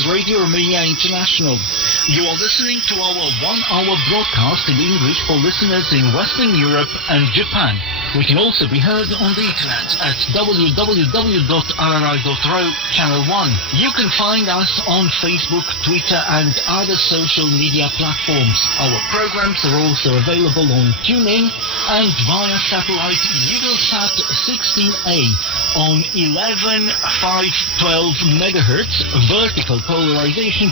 is Radio Romania International. You are listening to our one-hour broadcast in English for listeners in Western Europe and Japan. We can also be heard on the internet at www.rri.ro Channel 1. You can find us on Facebook, Twitter and other social media platforms. Our programs are also available on TuneIn and via satellite Eutelsat 16A on 11,512 MHz vertical polarization,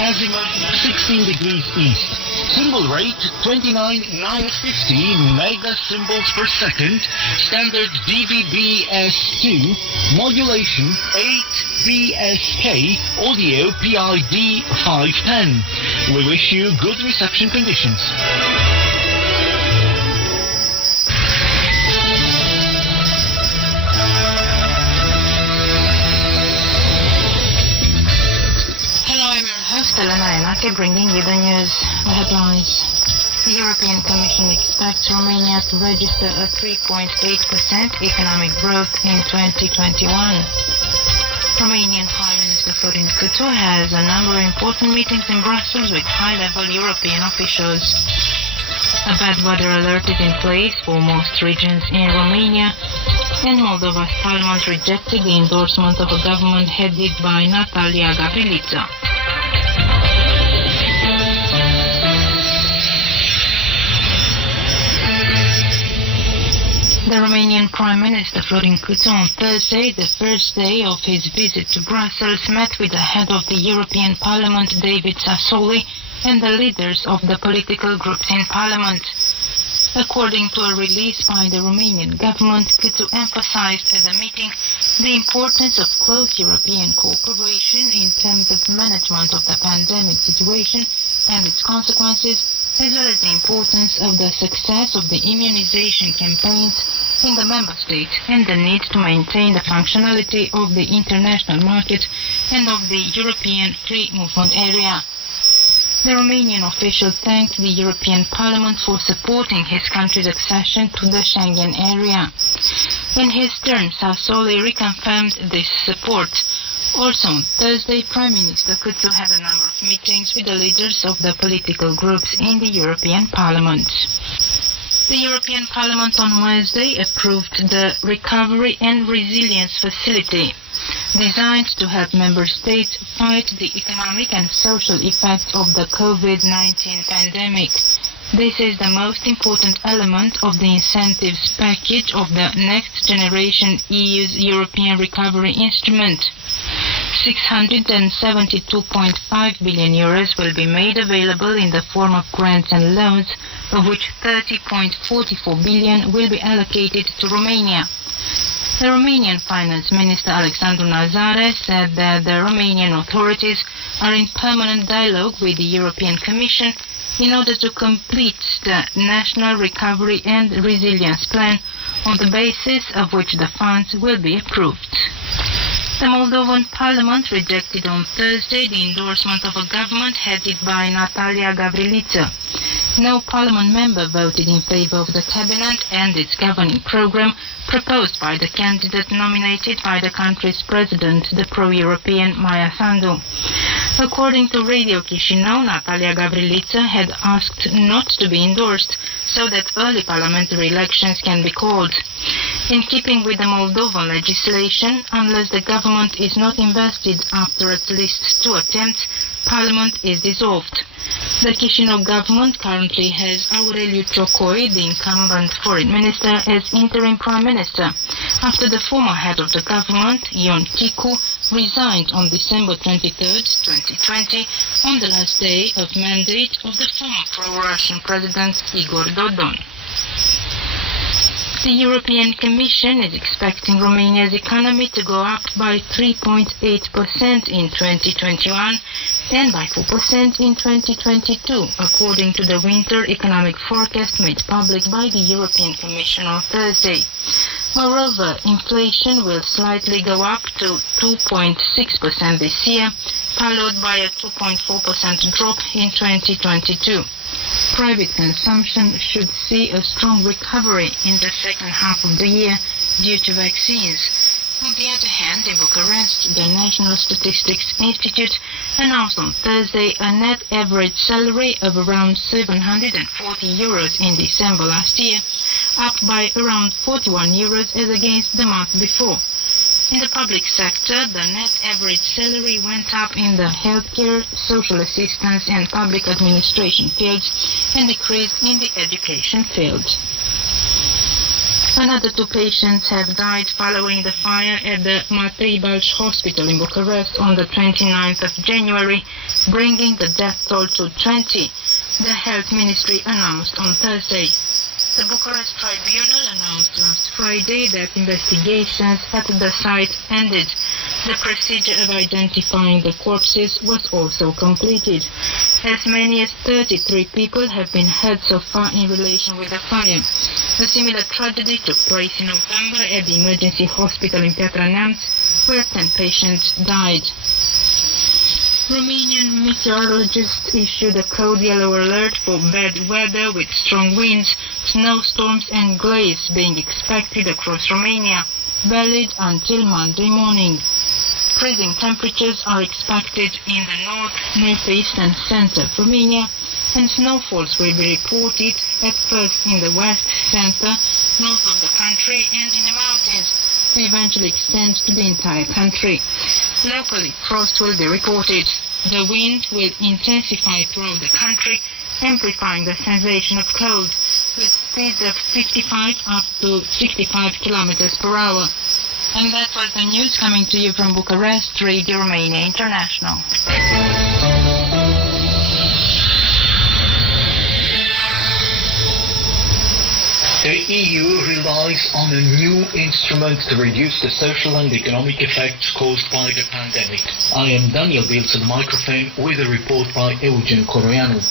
azimuth 16 degrees east. Symbol rate 29,950 megasymbols per second. Standard DVB-S2. Modulation 8 BSK. Audio PID 510. We wish you good reception conditions. Elena Enake bringing you the news. The headlines. The European Commission expects Romania to register a 3.8% economic growth in 2021. Romanian Prime Minister Florin Câțu has a number of important meetings in Brussels with high-level European officials. A bad weather alert is in place for most regions in Romania, and Moldova's parliament rejected the endorsement of a government headed by Natalia Gavrilița. The Romanian Prime Minister Florin Câțu on Thursday, the first day of his visit to Brussels, met with the head of the European Parliament, David Sassoli, and the leaders of the political groups in Parliament. According to a release by the Romanian government, Câțu emphasized at the meeting the importance of close European cooperation in terms of management of the pandemic situation and its consequences, as well as the importance of the success of the immunization campaigns in the member states and the need to maintain the functionality of the international market and of the European free movement area. The Romanian official thanked the European Parliament for supporting his country's accession to the Schengen area. In his turn, Sassoli reconfirmed this support. Also on Thursday, Prime Minister Câțu had a number of meetings with the leaders of the political groups in the European Parliament. The European Parliament on Wednesday approved the Recovery and Resilience Facility, designed to help member states fight the economic and social effects of the COVID-19 pandemic. This is the most important element of the incentives package of the next generation EU's European Recovery Instrument. 672.5 billion euros will be made available in the form of grants and loans, of which 30.44 billion will be allocated to Romania. The Romanian Finance Minister Alexandru Nazare said that the Romanian authorities are in permanent dialogue with the European Commission in order to complete the National Recovery and Resilience Plan, on the basis of which the funds will be approved. The Moldovan Parliament rejected on Thursday the endorsement of a government headed by Natalia Gavrilița. No Parliament member voted in favor of the cabinet and its governing program proposed by the candidate nominated by the country's president, the pro-European Maia Sandu. According to Radio Chișinău, Natalia Gavrilița had asked not to be endorsed so that early parliamentary elections can be called. In keeping with the Moldovan legislation, unless the government is not invested after at least 2 attempts, Parliament is dissolved. The Chișinău government currently has Aureliu Ciocoi, the incumbent foreign minister, as interim prime minister, after the former head of the government, Ion Chicu, resigned on December 23, 2020, on the last day of mandate of the former pro-Russian president Igor Dodon. The European Commission is expecting Romania's economy to go up by 3.8% in 2021 and by 4% in 2022, according to the winter economic forecast made public by the European Commission on Thursday. Moreover, inflation will slightly go up to 2.6% this year, followed by a 2.4% drop in 2022. Private consumption should see a strong recovery in the second half of the year due to vaccines. On the other hand, in Bucharest, the National Statistics Institute announced on Thursday a net average salary of around €740 in December last year, up by around €41 as against the month before. In the public sector, the net average salary went up in the healthcare, social assistance and public administration fields and decreased in the education field. Another 2 patients have died following the fire at the Matei Balch hospital in Bucharest on the 29th of January, bringing the death toll to 20, the health ministry announced on Thursday. The Bucharest Tribunal announced last Friday that investigations at the site ended. The procedure of identifying the corpses was also completed. As many as 33 people have been hurt so far in relation with the fire. A similar tragedy took place in November at the emergency hospital in Piatra Neamț, where 10 patients died. Romanian meteorologists issued a code yellow alert for bad weather with strong winds, snowstorms and glaze being expected across Romania, valid until Monday morning. Freezing temperatures are expected in the north, northeast and center of Romania, and snowfalls will be reported at first in the west, center, north of the country and in the mountains, to eventually extend to the entire country. Locally, frost will be reported. The wind will intensify throughout the country, amplifying the sensation of cold, with speeds of 55 up to 65 kilometers per hour. And that was the news coming to you from Bucharest, Radio Romania International. The EU relies on a new instrument to reduce the social and economic effects caused by the pandemic. I am Daniel Bilz at the microphone with a report by Eugen Coroianu.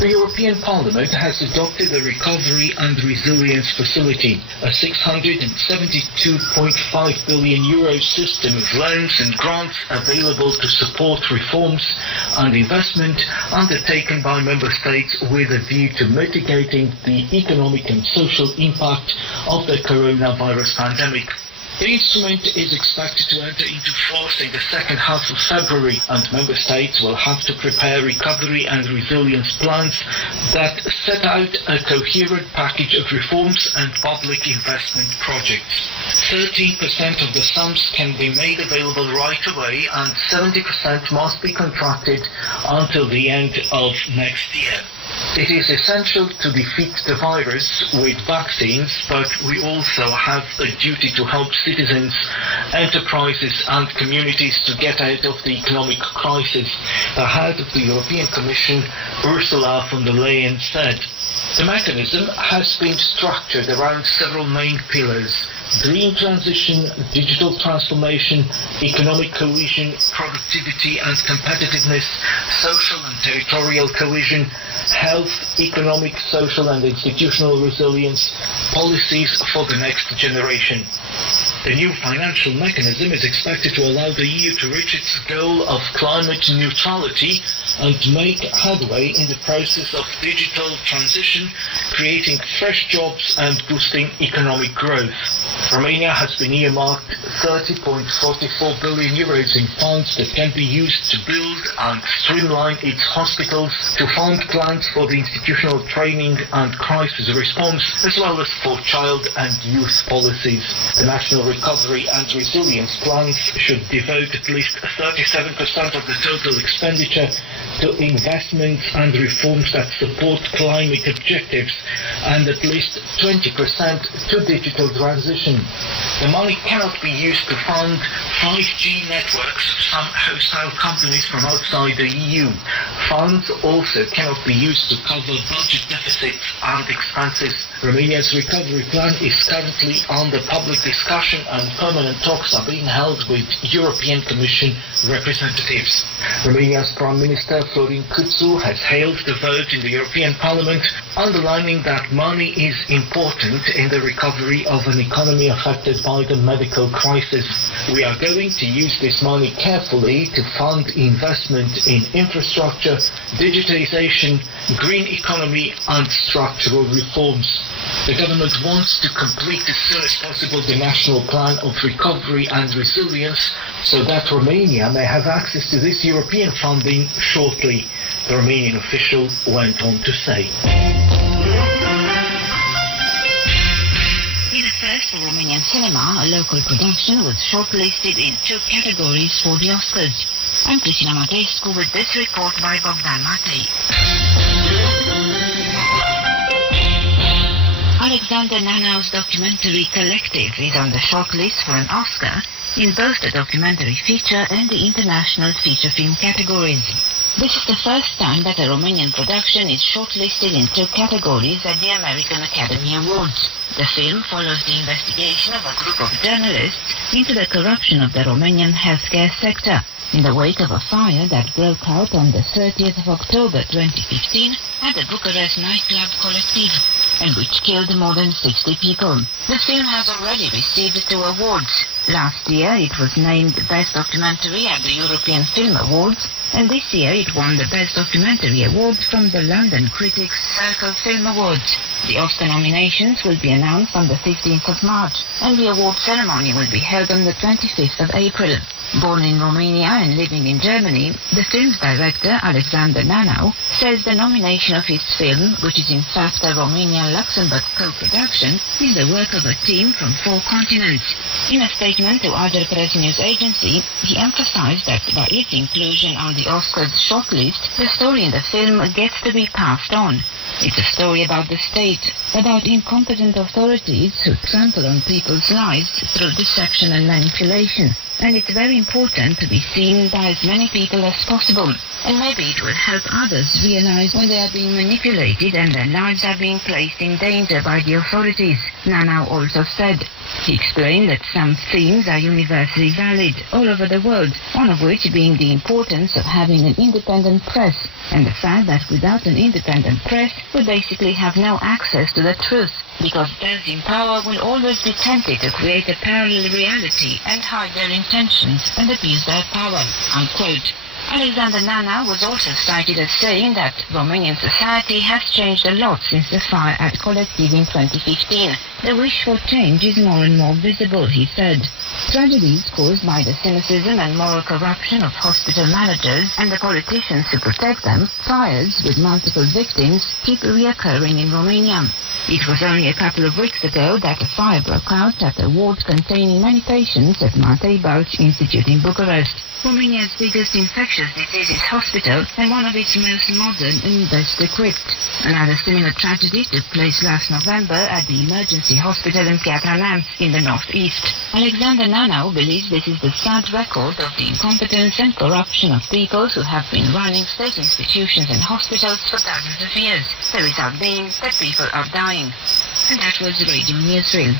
The European Parliament has adopted a Recovery and Resilience Facility, a €672.5 billion system of loans and grants available to support reforms and investment undertaken by Member States with a view to mitigating the economic and social impact of the coronavirus pandemic. The instrument is expected to enter into force in the second half of February, and Member States will have to prepare recovery and resilience plans that set out a coherent package of reforms and public investment projects. 13% of the sums can be made available right away, and 70% must be contracted until the end of next year. It is essential to defeat the virus with vaccines, but we also have a duty to help citizens, enterprises and communities to get out of the economic crisis, the head of the European Commission, Ursula von der Leyen, said. The mechanism has been structured around several main pillars: green transition, digital transformation, economic cohesion, productivity and competitiveness, social and territorial cohesion, health, economic, social and institutional resilience, policies for the next generation. The new financial mechanism is expected to allow the EU to reach its goal of climate neutrality and make headway in the process of digital transition, creating fresh jobs and boosting economic growth. Romania has been earmarked €30.44 billion in funds that can be used to build and streamline its hospitals, to fund plans for the institutional training and crisis response, as well as for child and youth policies. The National Recovery and Resilience plans should devote at least 37% of the total expenditure to investments and reforms that support climate objectives, and at least 20% to digital transition. The money cannot be used to fund 5G networks of some hostile companies from outside the EU. Funds also cannot be used to cover budget deficits and expenses. Romania's recovery plan is currently under public discussion, and permanent talks are being held with European Commission representatives. Romania's Prime Minister Florin Câțu has hailed the vote in the European Parliament, underlining that money is important in the recovery of an economy affected by the medical crisis. We are going to use this money carefully to fund investment in infrastructure, digitalization, green economy and structural reforms. The government wants to complete as soon as possible the National Plan of Recovery and Resilience so that Romania may have access to this European funding shortly, the Romanian official went on to say. In a first for Romanian cinema, a local production was shortlisted in 2 categories for the Oscars. I'm Cristina Matescu with this report by Bogdan Matei. Alexander Nanau's documentary Collective is on the shortlist for an Oscar in both the documentary feature and the international feature film categories. This is the first time that a Romanian production is shortlisted in 2 categories at the American Academy Awards. The film follows the investigation of a group of journalists into the corruption of the Romanian healthcare sector in the wake of a fire that broke out on the 30th of October 2015 at the Bucharest nightclub Collectiv, and which killed more than 60 people. The film has already received 2 awards. Last year it was named Best Documentary at the European Film Awards, and this year it won the Best Documentary Award from the London Critics Circle Film Awards. The Oscar nominations will be announced on the 15th of March, and the award ceremony will be held on the 25th of April. Born in Romania and living in Germany, the film's director, Alexander Nanau, says the nomination of his film, which is in fact a Romanian-Luxembourg co-production, is the work of a team from 4 continents. In a statement to Other Press News Agency, he emphasized that by its inclusion on the Oscars shortlist, the story in the film gets to be passed on. It's a story about the state, about incompetent authorities who trample on people's lives through deception and manipulation. And it's very important to be seen by as many people as possible. And maybe it will help others realize when they are being manipulated and their lives are being placed in danger by the authorities, Nanau also said. He explained that some themes are universally valid all over the world, one of which being the importance of having an independent press, and the fact that without an independent press, we basically have no access to the truth, because those in power will always be tempted to create a parallel reality and hide their intentions and abuse their power, unquote. Alexander Nanau was also cited as saying that Romanian society has changed a lot since the fire at Collectiv in 2015. The wish for change is more and more visible, he said. Tragedies caused by the cynicism and moral corruption of hospital managers and the politicians who protect them, fires with multiple victims, keep reoccurring in Romania. It was only a couple of weeks ago that a fire broke out at a ward containing many patients at Matei Balci Institute in Bucharest, Romania's biggest infectious diseases hospital and one of its most modern and best equipped. Another similar tragedy took place last November at the emergency hospital in Piatra Neamț in the northeast. Alexander Nanau believes this is the sad record of the incompetence and corruption of people who have been running state institutions and hospitals for dozens of years, the result being that people are dying. And that was Radio Newsreel.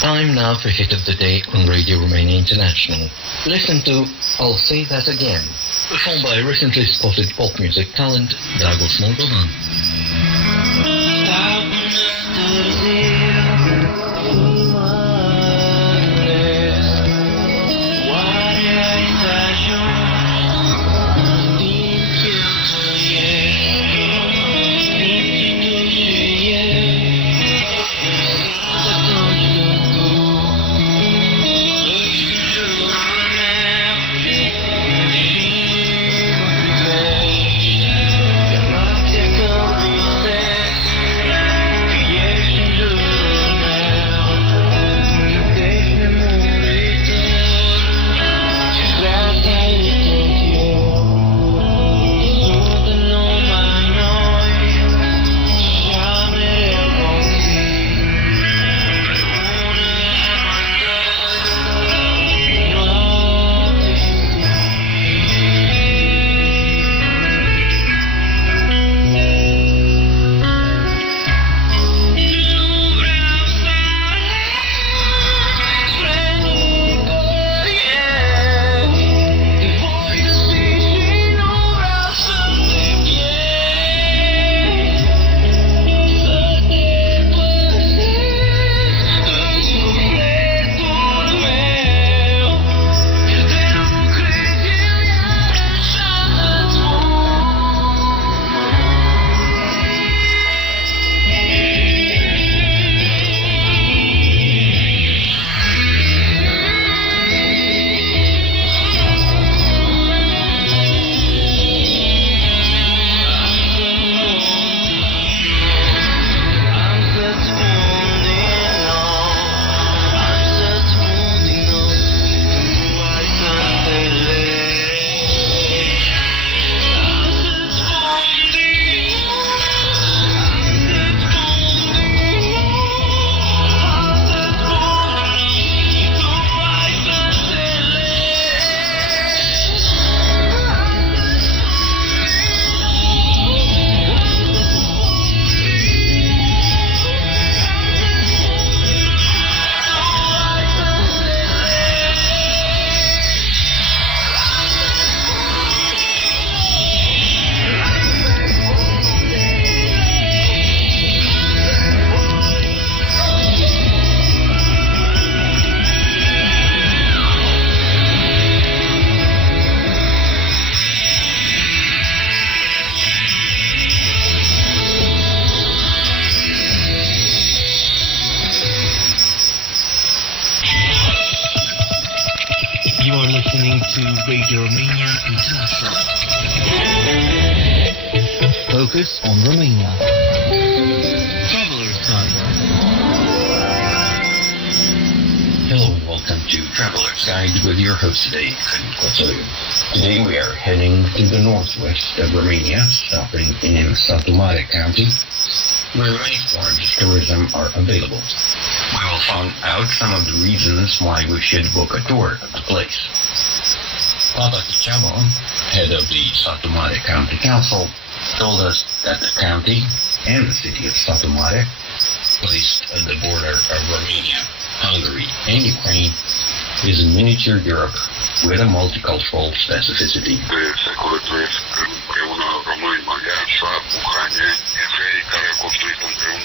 Time now for Hit of the Day on Radio Romania International. Listen to I'll Say That Again, performed by recently spotted pop music talent Dragos Moldovan. listening to Radio Romania International. Focus on Romania. Traveler's Guide. Hello and welcome to Traveler's Guide with your host today, Today we are heading to the northwest of Romania, stopping in SAITAMA County, where many forms of tourism are available. We will find out some of the reasons why we should book a tour of the place. Papa Kichabo, head of the SAITAMA County Council, told us that the county and the city of SAITAMA, placed at the border of Romania, Hungary, and Ukraine, is a miniature Europe with a multicultural specificity.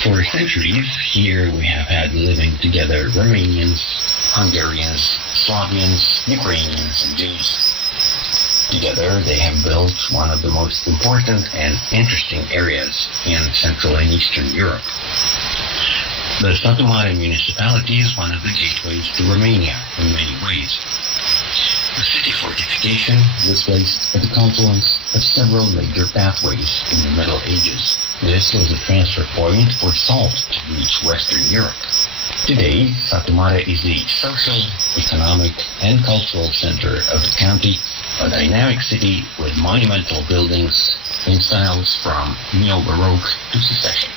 For centuries, here we have had living together Romanians, Hungarians, Slavians, Ukrainians, and Jews. Together, they have built one of the most important and interesting areas in Central and Eastern Europe. The SAITAMA municipality is one of the gateways to Romania in many ways. The city fortification was placed at the confluence of several major pathways in the Middle Ages. This was a transfer point for salt to reach Western Europe. Today, SAITAMA is the social, economic, and cultural center of the county, a dynamic city with monumental buildings in styles from Neo-Baroque to Secession.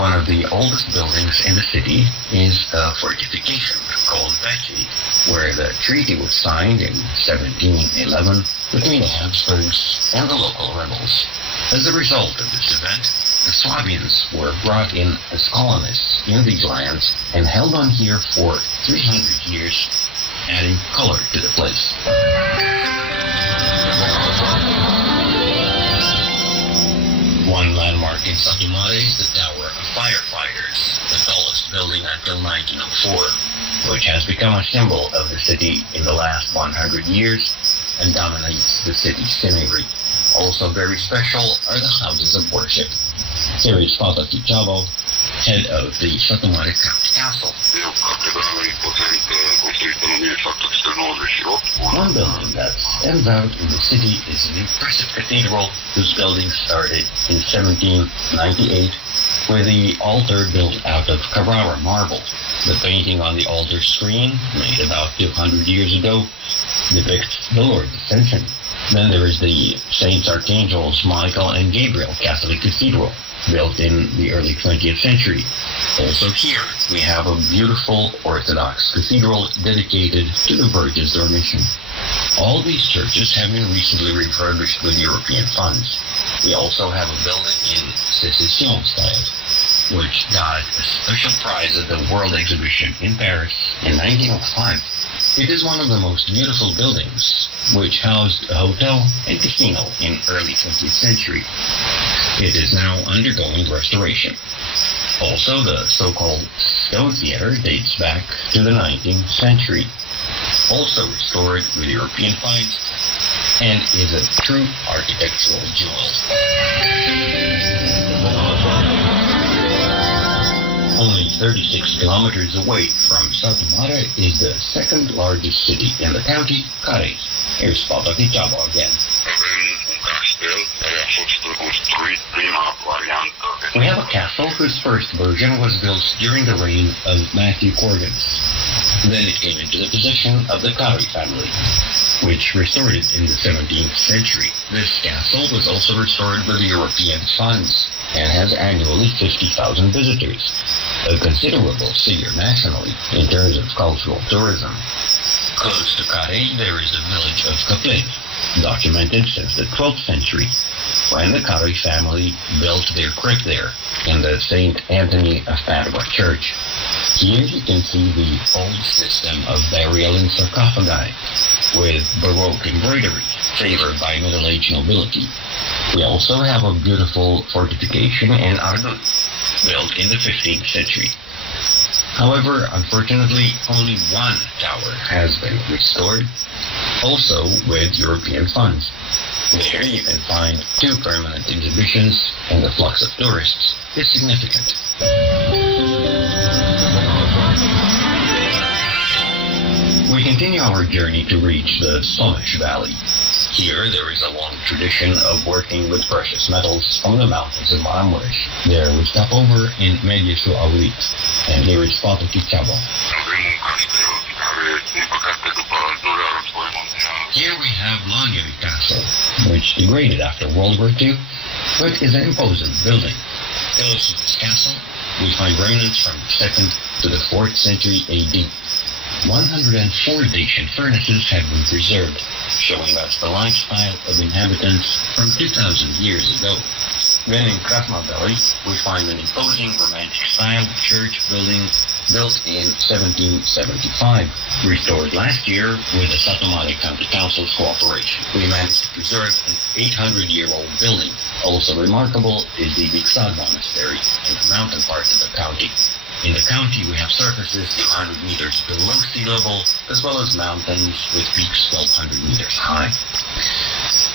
One of the oldest buildings in the city is a fortification called Veci, where the treaty was signed in 1711 between the Habsburgs and the local rebels. As a result of this event, the Swabians were brought in as colonists in these lands and held on here for 300 years, adding color to the place. One landmark in SAITAMA is the Tower of Firefighters, the tallest building until 1904, which has become a symbol of the city in the last 100 years and dominates the city's scenery. Also very special are the houses of worship. Here is Papa Kichabo, head of the SAITAMA County Council. One building that stands out in the city is an impressive cathedral whose building started in 1798 with the altar built out of Carrara marble. The painting on the altar screen, made about 200 years ago, depicts the Lord's Ascension. Then there is the Saints Archangels Michael and Gabriel Catholic Cathedral, built in the early 20th century. Also here, we have a beautiful Orthodox cathedral dedicated to the Virgin's Dormition. All these churches have been recently refurbished with European funds. We also have a building in Secession style, which got a special prize at the World Exhibition in Paris in 1905. It is one of the most beautiful buildings, which housed a hotel and casino in early 20th century. It is now undergoing restoration. Also, the so-called Stowe Theater dates back to the 19th century, also restored with European funds, and is a true architectural jewel. Only 36 kilometers away from SAITAMA is the second largest city in the county, Careș. Here's Papa Kichabo again. We have a castle whose first version was built during the reign of Matthew Corvinus. Then it came into the possession of the Careș family, which restored it in the 17th century. This castle was also restored with European funds and has annually 50,000 visitors, a considerable figure nationally in terms of cultural tourism. Close to Careș, there is the village of Căplev, documented since the 12th century, when the Careș family built their crypt there in the St. Anthony of Padua church. Here you can see the old system of burial in sarcophagi, with Baroque embroidery, favored by middle-aged nobility. We also have a beautiful fortification in Ardut, built in the 15th century. However, unfortunately, only one tower has been restored, also with European funds. There you can find 2 permanent exhibitions, and the flux of tourists is significant. We continue continue our journey to reach the Somesh Valley. Here, there is a long tradition of working with precious metals from the mountains of Maramuresh. There we stop over in Medieșu Aulit, and here is Father Kichabo. Here we have Longevy Castle, which degraded after World War II, but is an imposing building. Close to this castle, we find remnants from the 2nd to the 4th century AD. 104 Dacian furnaces have been preserved, showing us the lifestyle of inhabitants from 2,000 years ago. Then in Krasna Valley, we find an imposing Romantic-style church building built in 1775, restored last year with the SAITAMA County Council's cooperation. We managed to preserve an 800-year-old building. Also remarkable is the Viksad Monastery in the mountain part of the county. In the county, we have surfaces 200 meters below sea level, as well as mountains with peaks 1,200 meters high.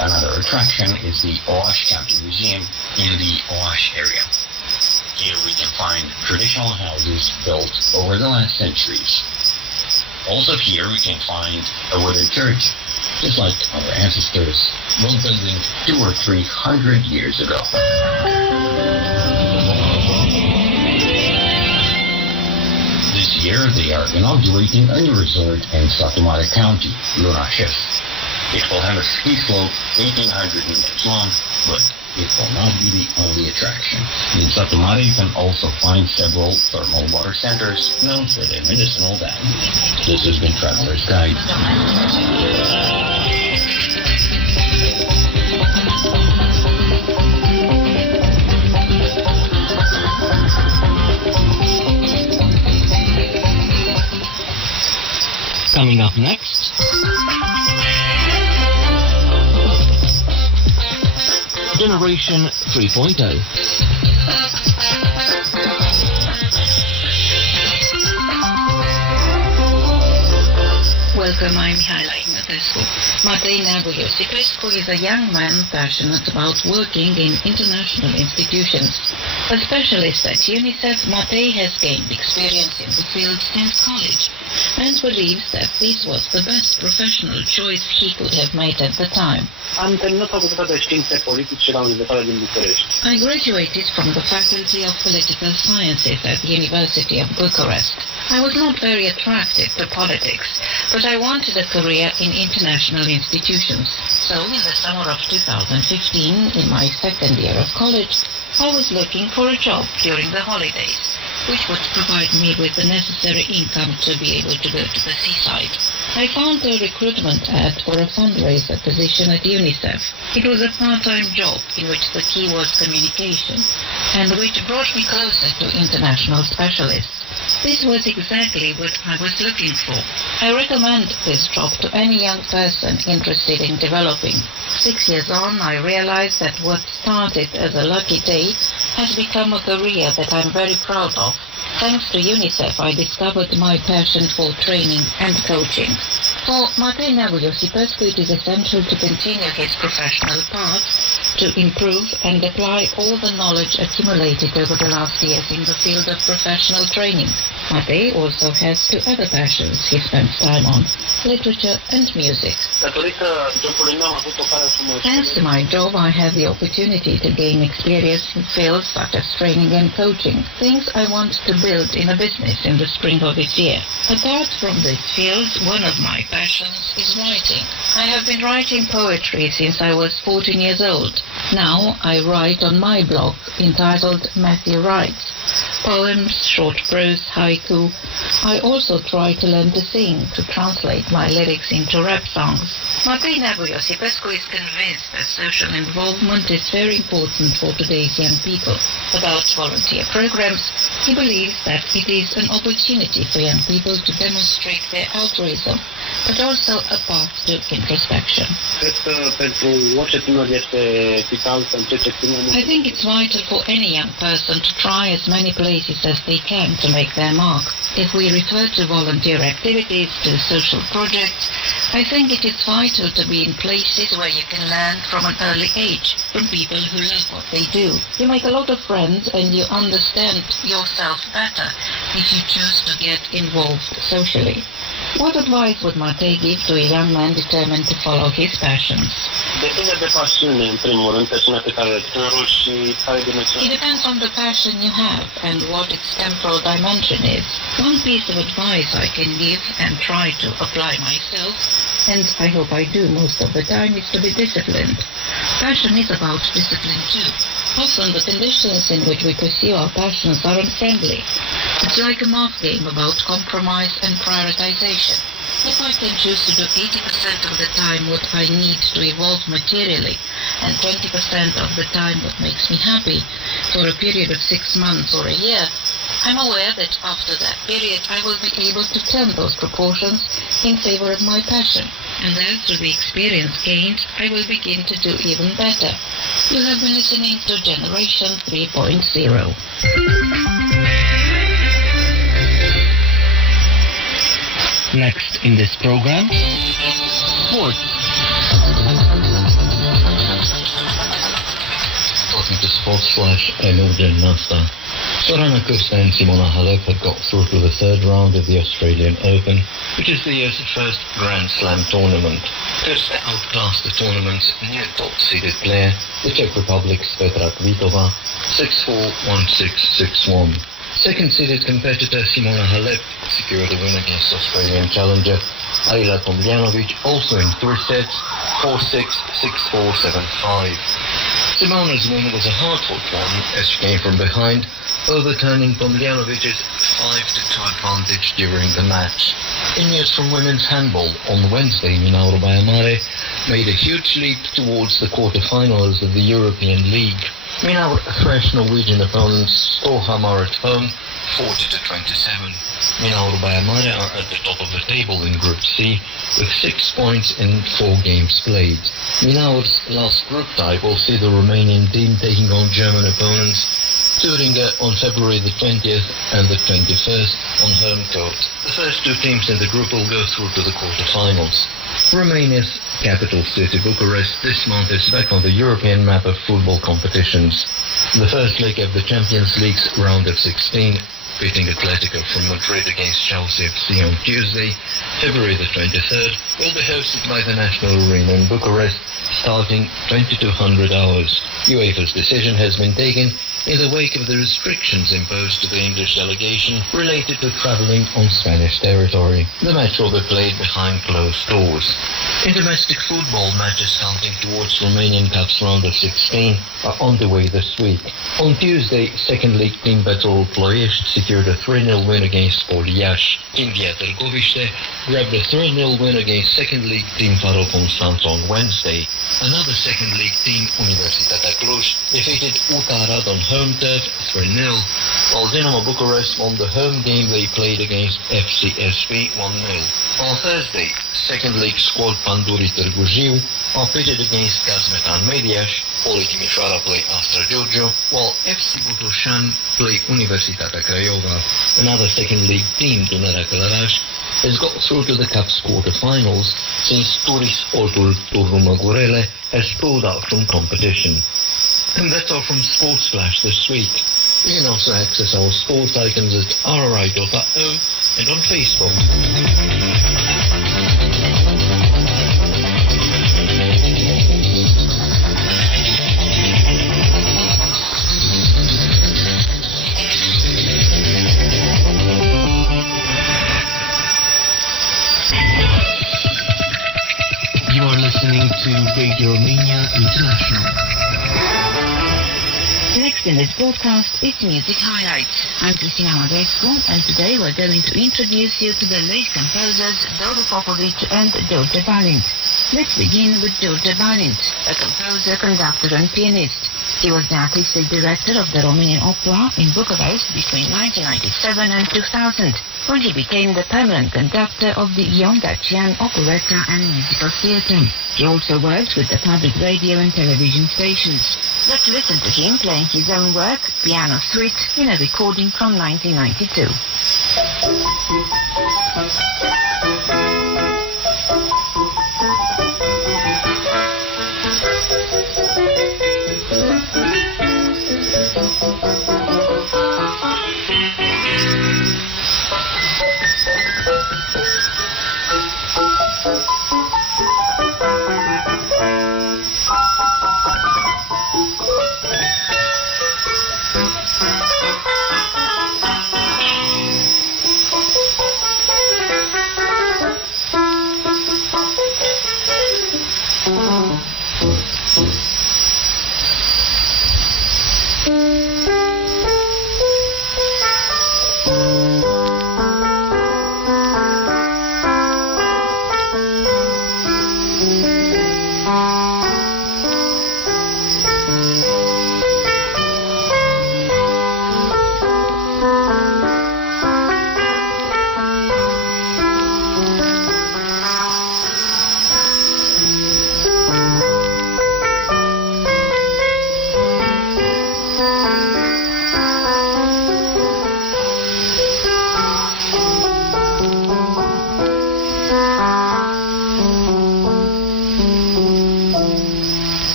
Another attraction is the Oaș County Museum in the Oaș area. Here we can find traditional houses built over the last centuries. Also here we can find a wooden church, just like our ancestors built buildings 200 or 300 years ago. This year they are inaugurating a new resort in Satu Mare County, Lunașez. It will have a ski slope 1,800 meters long, but it will not be the only attraction. In Satu Mare you can also find several thermal water centers known for their medicinal value. This has been Traveler's Guide. Coming up next, Generation 3.0. Welcome, I'm Mihaela Ignatescu. Matei Neagu-Iosifescu is a young man passionate about working in international institutions. A specialist at UNICEF, Matei has gained experience in the field since college and believes that this was the best professional choice he could have made at the time. Am terminat Facultatea de Științe Politice la Universitatea din București. I graduated from the Faculty of Political Sciences at the University of Bucharest. I was not very attracted to politics, but I wanted a career in international institutions. So in the summer of 2015, in my second year of college, I was looking for a job during the holidays, which would provide me with the necessary income to be able to go to the seaside. I found a recruitment ad for a fundraiser position at UNICEF. It was a part-time job in which the key was communication, and which brought me closer to international specialists. This was exactly what I was looking for. I recommend this job to any young person interested in developing. 6 years on, I realized that what started as a lucky day has become a career that I'm very proud of. Thanks to UNICEF, I discovered my passion for training and coaching. For Matei Neagu-Iosifescu, it is essential to continue his professional path, to improve and apply all the knowledge accumulated over the last years in the field of professional training. Matei also has two other passions he spends time on, literature and music. Thanks to my job, I have the opportunity to gain experience in fields such as training and coaching, things I want to build in a business in the spring of this year. Apart from these fields, one of my passions is writing. I have been writing poetry since I was 14 years old. Now I write on my blog entitled Matthew Writes. Poems, short prose, haiku. I also try to learn to sing, to translate my lyrics into rap songs. Matei Neagu-Iosifescu is convinced that social involvement is very important for today's young people. About volunteer programs, he believes that it is an opportunity for young people to demonstrate their altruism, but also a path to introspection. I think it's vital for any young person to try as many places as they can to make their mark. If we refer to volunteer activities, to social projects, I think it is vital to be in places where you can learn from an early age, from people who love what they do. You make a lot of friends and you understand yourself better if you choose to get involved socially. What advice would Matei give to a young man determined to follow his passions? Depinde de pasiune, în primul rând, pasiunea pe care ai tânărul și care dimensiune. It depends on the passion you have and what its temporal dimension is. One piece of advice I can give and try to apply myself, and I hope I do most of the time, is to be disciplined. Passion is about discipline too. Often the conditions in which we pursue our passions are unfriendly. It's like a math game about compromise and prioritization. If I can choose to do 80% of the time what I need to evolve materially, and 20% of the time what makes me happy, for a period of 6 months or a year, I'm aware that after that period I will be able to turn those proportions in favor of my passion, and then through the experience gained I will begin to do even better. You have been listening to Generation 3.0. Next in this program, sports. Talking to Sports Flash, I'm Eugen Nasta. Sorana Costa and Simona Halep have got through to the third round of the Australian Open, which is the year's first Grand Slam tournament. Costa outclassed the tournament's new top-seeded player, the Czech Republic's Petra Kvitova, 6-4, 1-6, 6-1. Second-seeded competitor Simona Halep secured a win against Australian challenger Ajla Tomljanovic, also in 3 sets, 4-6, 6-4, 7-5. Simona's win was a hard-fought one as she came from behind, overturning Tomljanovic's 5-2 advantage during the match. In news from women's handball, on Wednesday, Minauro Baiamare made a huge leap towards the quarter-finals of the European League. Minauro thrashed Norwegian opponents Storhamar at home 40-27. Minauro Baiamare are at the top of the table in Group C with 6 points in 4 games played. Minauro's last group tie will see the Romanian team taking on German opponents Thüringer on February the 20th and the 21st on home court. The first 2 teams in the group will go through to the quarter-finals. Romania's capital city, Bucharest, this month is back on the European map of football competitions. The first leg of the Champions League's round of 16, pitting Atletico from Madrid against Chelsea FC on Tuesday, February the 23rd, will be hosted by the National Arena in Bucharest, starting 2200 hours. UEFA's decision has been taken in the wake of the restrictions imposed to the English delegation related to travelling on Spanish territory. The match will be played behind closed doors. In domestic football, matches counting towards Romanian Cup's round of 16 are on the way this week. On Tuesday, second league team Petrol Ploiești secured a 3-0 win against Poliaș. India Târgoviște grabbed a 3-0 win against second league team Faro Constanța on Wednesday. Another second league team, Universitatea Cluj, defeated UTA Arad on home turf 3-0, while Dinamo Bucharest won the home game they played against AIRSPY 1-0. On Thursday, second league squad Panduri Târgu Jiu are pitted against Gazmetan Mediaș, Poli Timișoara play Astra Giurgiu, while FC Botoșani play Universitatea Craiova. Another second league team, Dunărea Călăraș, has got through to the Cup's quarter-finals since Turis Oltul Turnu Măgurele has pulled out from competition. And that's all from Sports Flash this week. You can also access our sports icons at rri.io and on Facebook. You are listening to Radio Romania International. Next in this broadcast is Music Highlights. I'm Cristina Madrescu, and today we're going to introduce you to the late composers Doru Popovic and George Balint. Let's begin with George Balint, a composer, conductor and pianist. He was the artistic director of the Romanian Opera in Bucharest between 1997 and 2000, when he became the permanent conductor of the Ion Dacian Operetta and Musical Theatre. He also worked with the public radio and television stations. Let's listen to him playing his own work, Piano Suite, in a recording from 1992.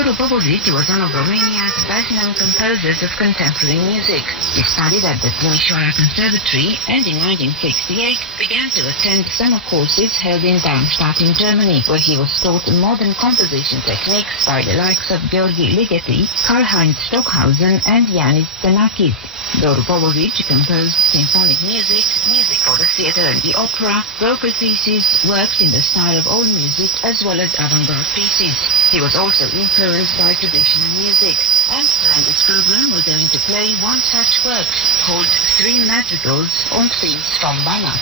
Doru Bobovici was one of Romania's best-known composers of contemporary music. He studied at the Timișoara Conservatory and in 1968 began to attend summer courses held in Darmstadt in Germany, where he was taught modern composition techniques by the likes of Gheorghe Ligeti, Karl-Heinz Stockhausen and Yanis Xenakis. Doru Bobovici composed symphonic music, music for the theatre and the opera, vocal pieces, worked in the style of old music as well as avant-garde pieces. He was also influenced by traditional music, and during this program we're going to play one such work called Three Madrigals on themes from Banat.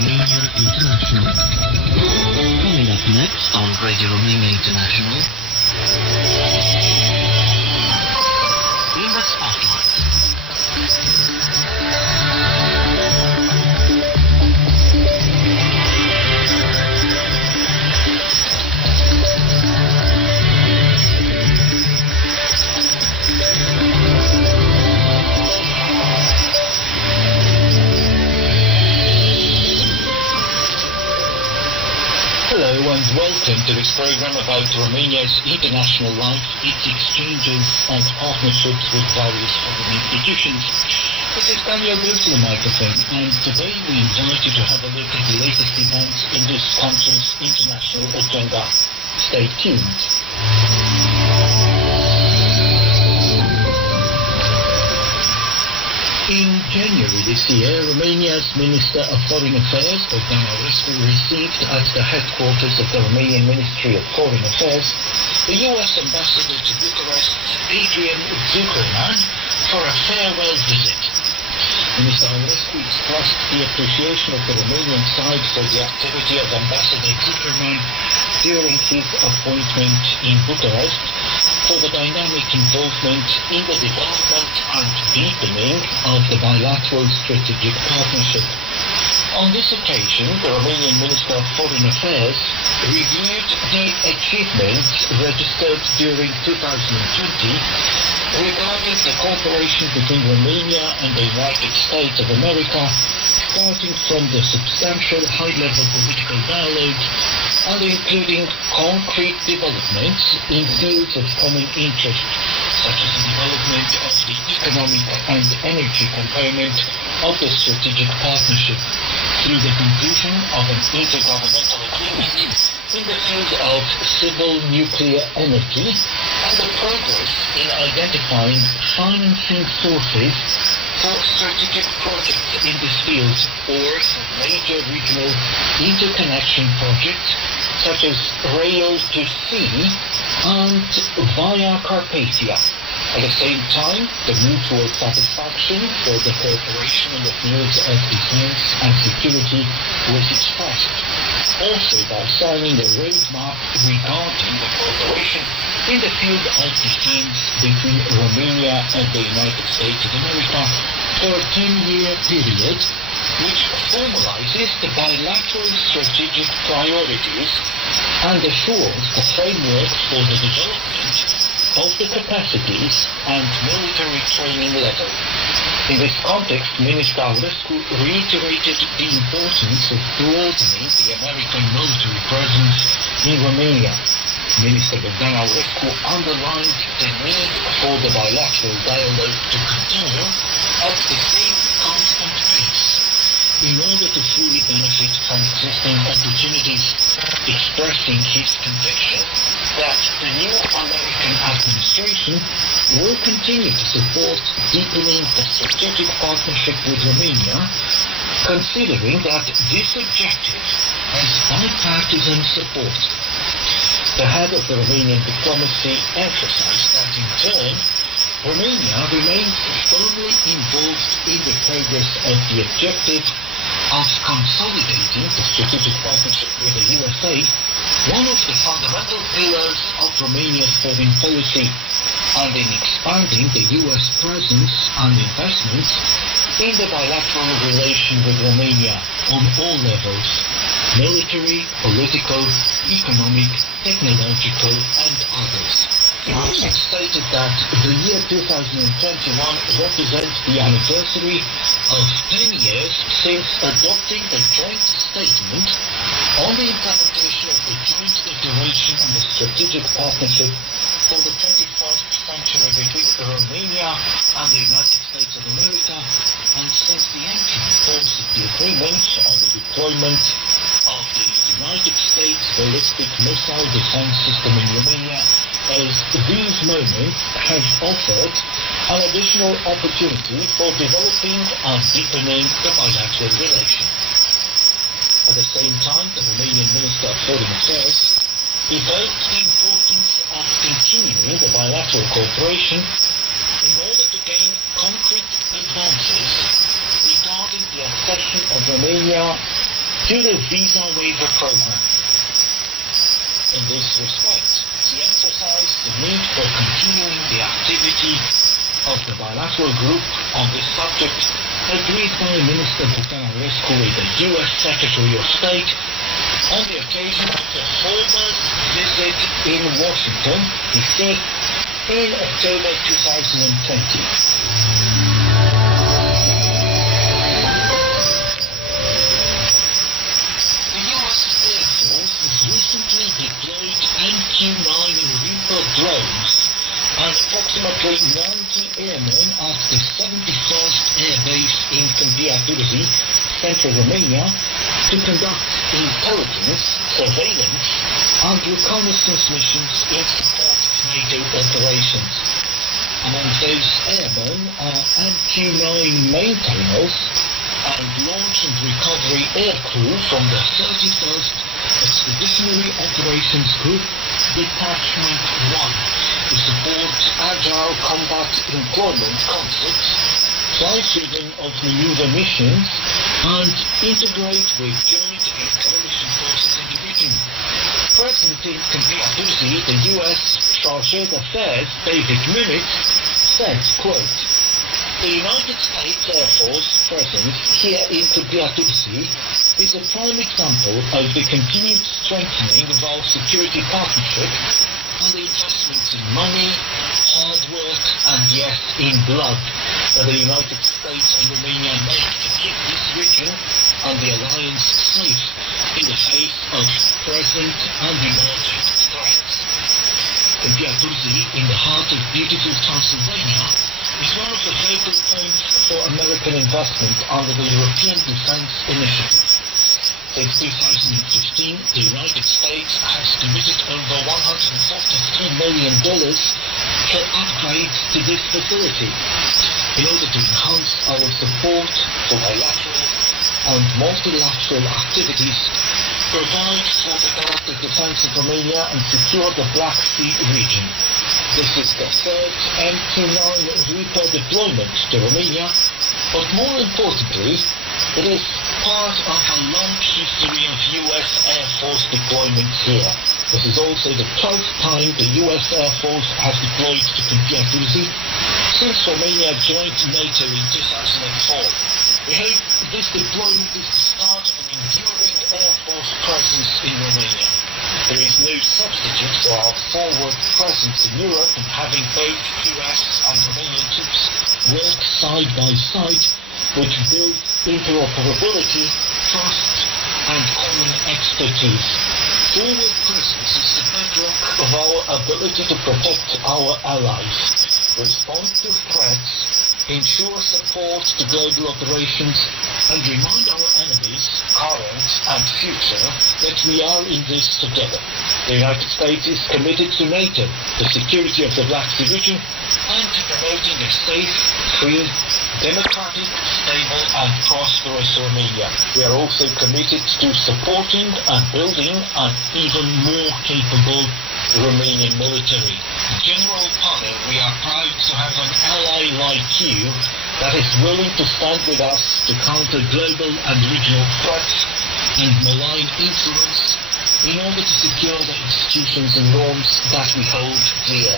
Romania International. Coming up next on Radio Romania International, in the spotlight. Hello and welcome to this program about Romania's international life, its exchanges and partnerships with various foreign institutions. This is Daniel Wilson on the microphone, and today we invite you to have a look at the latest events in this country's international agenda. Stay tuned. In January this year, Romania's Minister of Foreign Affairs, Bogdan AIRSPY, received at the headquarters of the Romanian Ministry of Foreign Affairs the US Ambassador to Bucharest, Adrian Zuckerman, for a farewell visit. Minister AIRSPY expressed the appreciation of the Romanian side for the activity of Ambassador Zuckerman during his appointment in Bucharest, for the dynamic involvement in the development and deepening of the bilateral strategic partnership. On this occasion, the Romanian Minister of Foreign Affairs reviewed the achievements registered during 2020 regarding the cooperation between Romania and the United States of America, starting from the substantial high-level political dialogue and including concrete developments in fields of common interest, such as the development of the economic and energy component of the strategic partnership, through the conclusion of an intergovernmental agreement in the field of civil nuclear energy, and the progress in identifying financing sources for strategic projects in this field, or for major regional interconnection projects such as Rail to Sea and Via Carpathia. At the same time, the mutual satisfaction for the cooperation in the fields of defense and security was expressed, also by signing a roadmap regarding the cooperation in the field of defense between Romania and the United States of America for a 10-year period, which formalizes the bilateral strategic priorities and assures the framework for the development of the capacities and military training level. In this context, Minister AIRSPY reiterated the importance of broadening the American military presence in Romania. Minister Bogdan AIRSPY underlined the need for the bilateral dialogue to continue at the same constant pace in order to fully benefit from existing opportunities, expressing his conviction that the new American administration will continue to support deepening the strategic partnership with Romania, considering that this objective has bipartisan support. The head of the Romanian diplomacy emphasized that in turn, Romania remains firmly involved in the progress of the objective of consolidating the strategic partnership with the USA, one of the fundamental pillars of Romania's foreign policy, and in expanding the US presence and investments in the bilateral relation with Romania on all levels: military, political, economic, technological, and others. It also stated that the year 2021 represents the anniversary of 10 years since adopting the joint statement on the implementation of the joint declaration on the strategic partnership for the 21st century between Romania and the United States of America, and since the entry in force of the agreement on the deployment of the United States ballistic missile defense system in Romania, as these moments have offered an additional opportunity for developing and deepening the bilateral relation. At the same time, the Romanian Minister of Foreign Affairs evoked the importance of continuing the bilateral cooperation in order to gain concrete advances regarding the accession of Romania to the visa waiver program. In this respect, he emphasized the need for continuing the activity of the bilateral group on this subject agreed by Minister AIRSPY with the U.S. Secretary of State on the occasion of the former visit in Washington, D.C. in October 2020. Recently deployed MQ-9 Reaper drones and approximately 90 airmen at the 71st Air Base in Câmpiaturzi, central Romania, to conduct intelligence, surveillance and reconnaissance missions in support of NATO operations. Among those airmen are MQ-9 maintainers and launch and recovery aircrew from the 31st Expeditionary Operations Group, Detachment 1, to support agile combat employment concepts, flight-reading of maneuver missions, and integrate with joint and coalition forces in the region. Present in Câmpiaturzi, the U.S. Chargé d'Affaires David Nimitz said, quote, "The United States Air Force presence here in Câmpiaturzi is a prime example of the continued strengthening of our security partnership and the investments in money, hard work, and yes, in blood that the United States and Romania make to keep this region and the alliance safe in the face of present and emerging threats." Câmpiaturzi, in the heart of beautiful Transylvania, is one of the focal points for American investment under the European Defense Initiative. Since 2015, the United States has committed over $143 million for upgrades to this facility in order to enhance our support for bilateral and multilateral activities, provide for the collective defense of Romania and secure the Black Sea region. This is the third MQ-9 Reaper deployment to Romania, but more importantly, it is part of a long history of U.S. Air Force deployments here. This is also the 12th time the U.S. Air Force has deployed to Câmpiaturzi since Romania joined NATO in 2004. We hope this deployment is the start of an enduring Air Force presence in Romania. There is no substitute for our forward presence in Europe, and having both U.S. and Romanian troops work side by side, which builds interoperability, trust, and common expertise. Forward presence is the bedrock of our ability to protect our allies, respond to threats, ensure support to global operations, and remind our enemies, current and future, that we are in this together. The United States is committed to NATO, the security of the Black Sea region, and to promoting a safe, free, democratic, stable and prosperous Romania. We are also committed to supporting and building an even more capable Romanian military. General Pane, we are proud to have an ally like you that is willing to stand with us to counter global and regional threats and malign influence in order to secure the institutions and norms that we hold dear.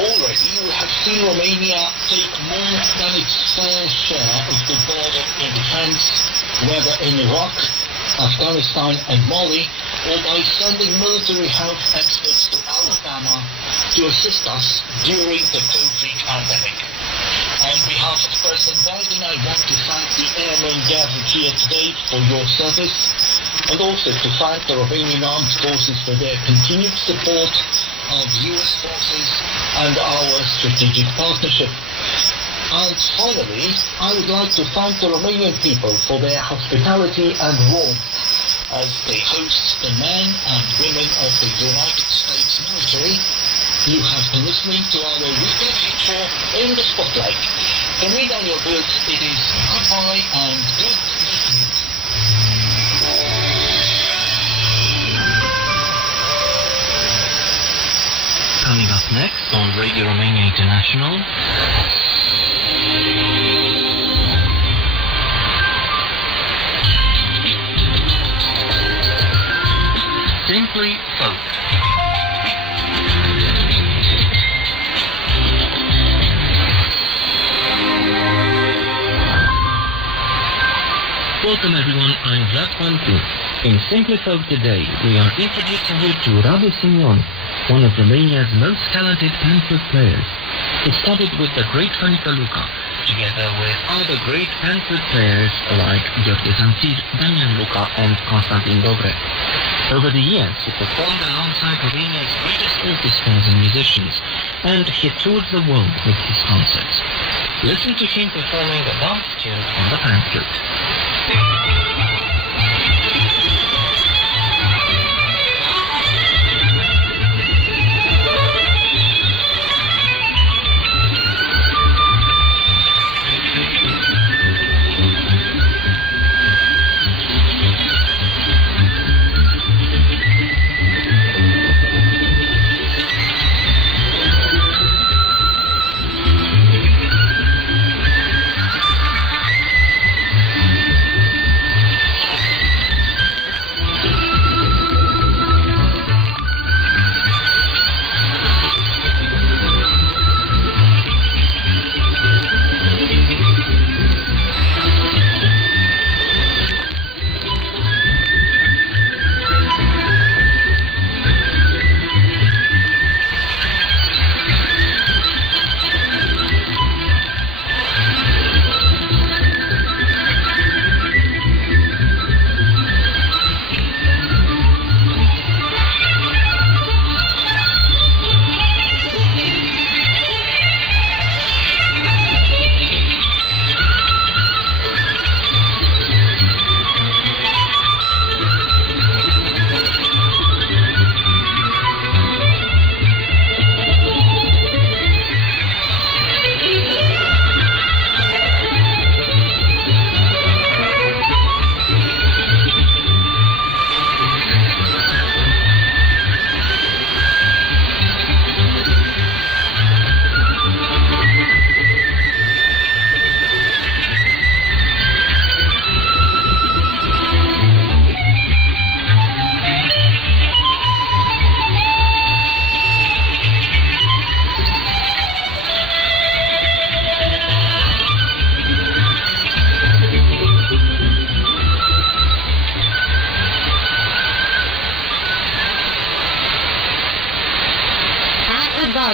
Already we have seen Romania take more than its fair share of the burden in defense, whether in Iraq, Afghanistan and Mali, or by sending military health experts to Alabama to assist us during the COVID pandemic. On behalf of President Biden, I want to thank the airmen gathered here today for your service, and also to thank the Romanian Armed Forces for their continued support of US forces and our strategic partnership. And finally, I would like to thank the Romanian people for their hospitality and warmth as they host the men and women of the United States military. You have been listening to our weekly feature in the Spotlight. From me, Daniel Booth, it is goodbye and good listening. Coming up next on Radio Romania International, Simply Folk. Welcome everyone, I'm Vlad Pantu. In Simply Folk today, we are introducing you to Radu Simion, one of Romania's most talented pan-flute players. He studied with the great Hanica Luca, together with other great pan-flute players like Gheorghe Zanțir, Damian Luca and Constantin Dobre. Over the years, he performed alongside Romania's greatest orchestras and musicians, and he toured the world with his concerts. Listen to him performing a dance tune on the pan-flute.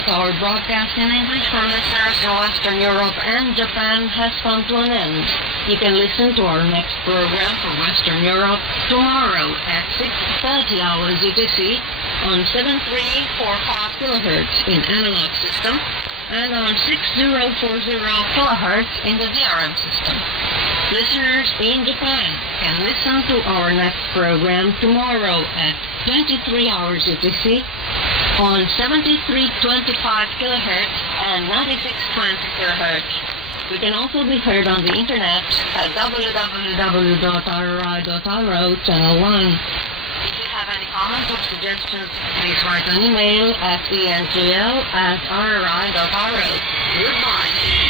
Our broadcast in English for listeners in Western Europe and Japan has come to an end. You can listen to our next program for Western Europe tomorrow at 6:30 hours UTC on 7345 kHz in analog system and on 6040 kHz in the DRM system. Listeners in Japan can listen to our next program tomorrow at 23 hours UTC on 7325 kHz and 9620 kHz. We can also be heard on the internet at www.rri.ro channel 1. If you have any comments or suggestions, please write an email at engl@rri.ro. Goodbye.